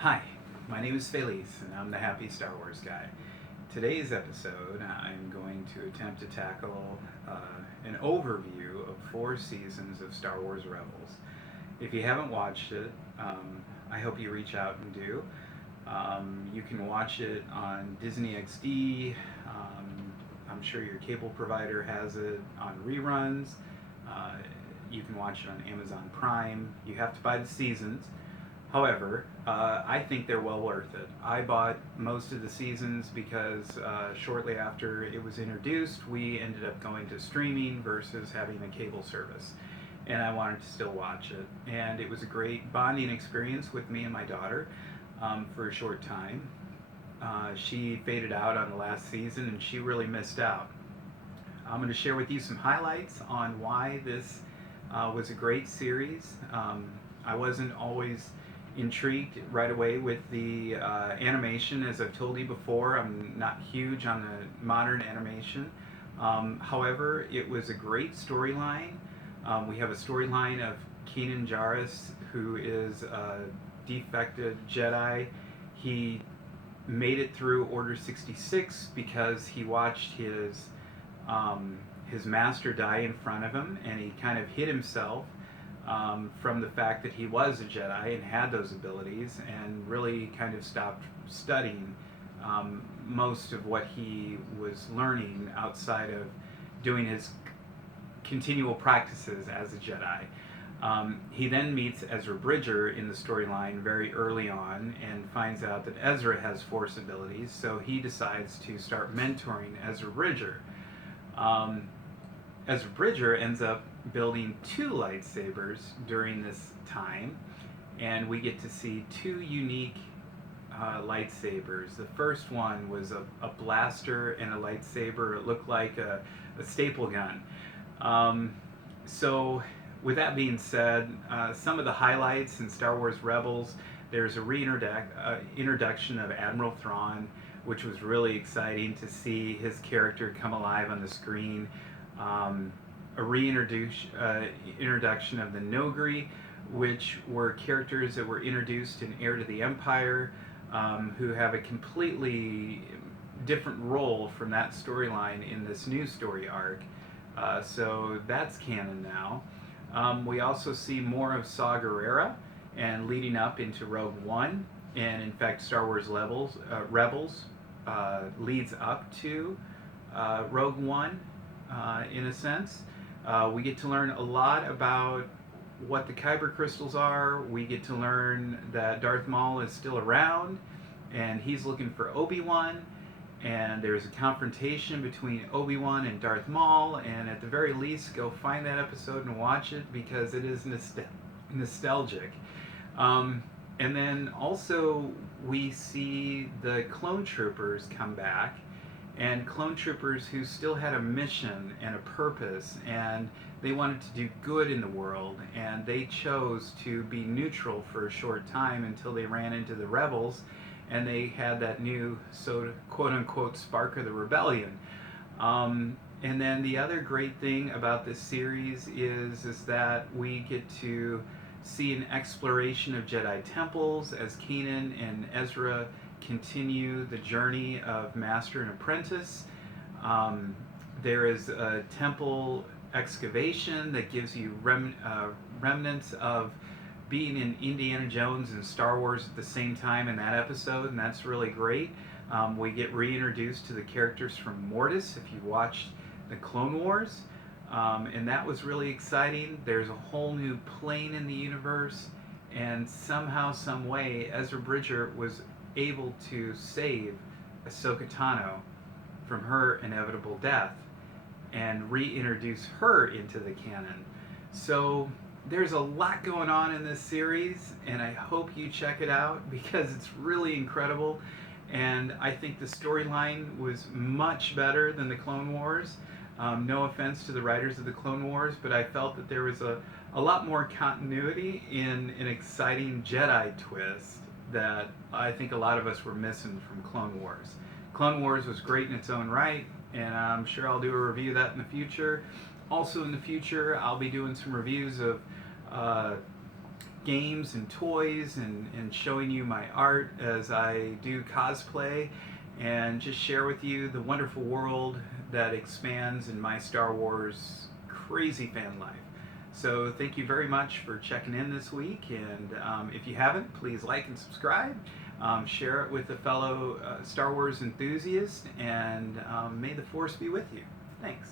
Hi, my name is Felice, and I'm the Happy Star Wars Guy. Today's episode, I'm going to attempt to tackle an overview of 4 seasons of Star Wars Rebels. If you haven't watched it, I hope you reach out and do. You can watch it on Disney XD. I'm sure your cable provider has it on reruns. Uh, you can watch it on Amazon Prime. You have to buy the seasons. However, I think they're well worth it. I bought most of the seasons because shortly after it was introduced, we ended up going to streaming versus having a cable service. And I wanted to still watch it. And it was a great bonding experience with me and my daughter for a short time. She faded out on the last season and she really missed out. I'm going to share with you some highlights on why this was a great series. I wasn't always intrigued right away with the animation. As I've told you before, I'm not huge on the modern animation. However, it was a great storyline. We have a storyline of Kanan Jarrus, who is a defected Jedi. He made it through Order 66 because he watched his master die in front of him, and he kind of hid himself from the fact that he was a Jedi and had those abilities, and really kind of stopped studying most of what he was learning outside of doing his continual practices as a Jedi. He then meets Ezra Bridger in the storyline very early on and finds out that Ezra has Force abilities, so he decides to start mentoring Ezra Bridger. Ezra Bridger ends up building 2 lightsabers during this time, and we get to see 2 unique lightsabers. The first one was a blaster and a lightsaber. It looked like a staple gun. So, with that being said, some of the highlights in Star Wars Rebels, there's a reintroduction of Admiral Thrawn, which was really exciting to see his character come alive on the screen. A introduction of the Noghri, which were characters that were introduced in Heir to the Empire, who have a completely different role from that storyline in this new story arc. So that's canon now. We also see more of Saw Gerrera and leading up into Rogue One, and in fact, Star Wars Rebels leads up to Rogue One in a sense. We get to learn a lot about what the Kyber crystals are. We get to learn that Darth Maul is still around and he's looking for Obi-Wan, and there's a confrontation between Obi-Wan and Darth Maul, and at the very least go find that episode and watch it because it is nostalgic. And then also we see the clone troopers come back, and clone troopers who still had a mission and a purpose, and they wanted to do good in the world, and they chose to be neutral for a short time until they ran into the rebels, and they had that new quote-unquote spark of the rebellion. And then the other great thing about this series is that we get to see an exploration of Jedi temples as Kanan and Ezra continue the journey of master and apprentice. There is a temple excavation that gives you remnants of being in Indiana Jones and Star Wars at the same time in that episode, and that's really great. We get reintroduced to the characters from Mortis if you watched the Clone Wars, and that was really exciting. There's a whole new plane in the universe, and somehow, some way, Ezra Bridger was able to save Ahsoka Tano from her inevitable death and reintroduce her into the canon. So there's a lot going on in this series, and I hope you check it out because it's really incredible. And I think the storyline was much better than the Clone Wars. No offense to the writers of the Clone Wars, but I felt that there was a lot more continuity in an exciting Jedi twist that I think a lot of us were missing from Clone Wars. Clone Wars was great in its own right, and I'm sure I'll do a review of that in the future. Also in the future, I'll be doing some reviews of games and toys and showing you my art as I do cosplay and just share with you the wonderful world that expands in my Star Wars crazy fan life. So thank you very much for checking in this week, and if you haven't, please like and subscribe. Share it with a fellow Star Wars enthusiast, and may the Force be with you. Thanks.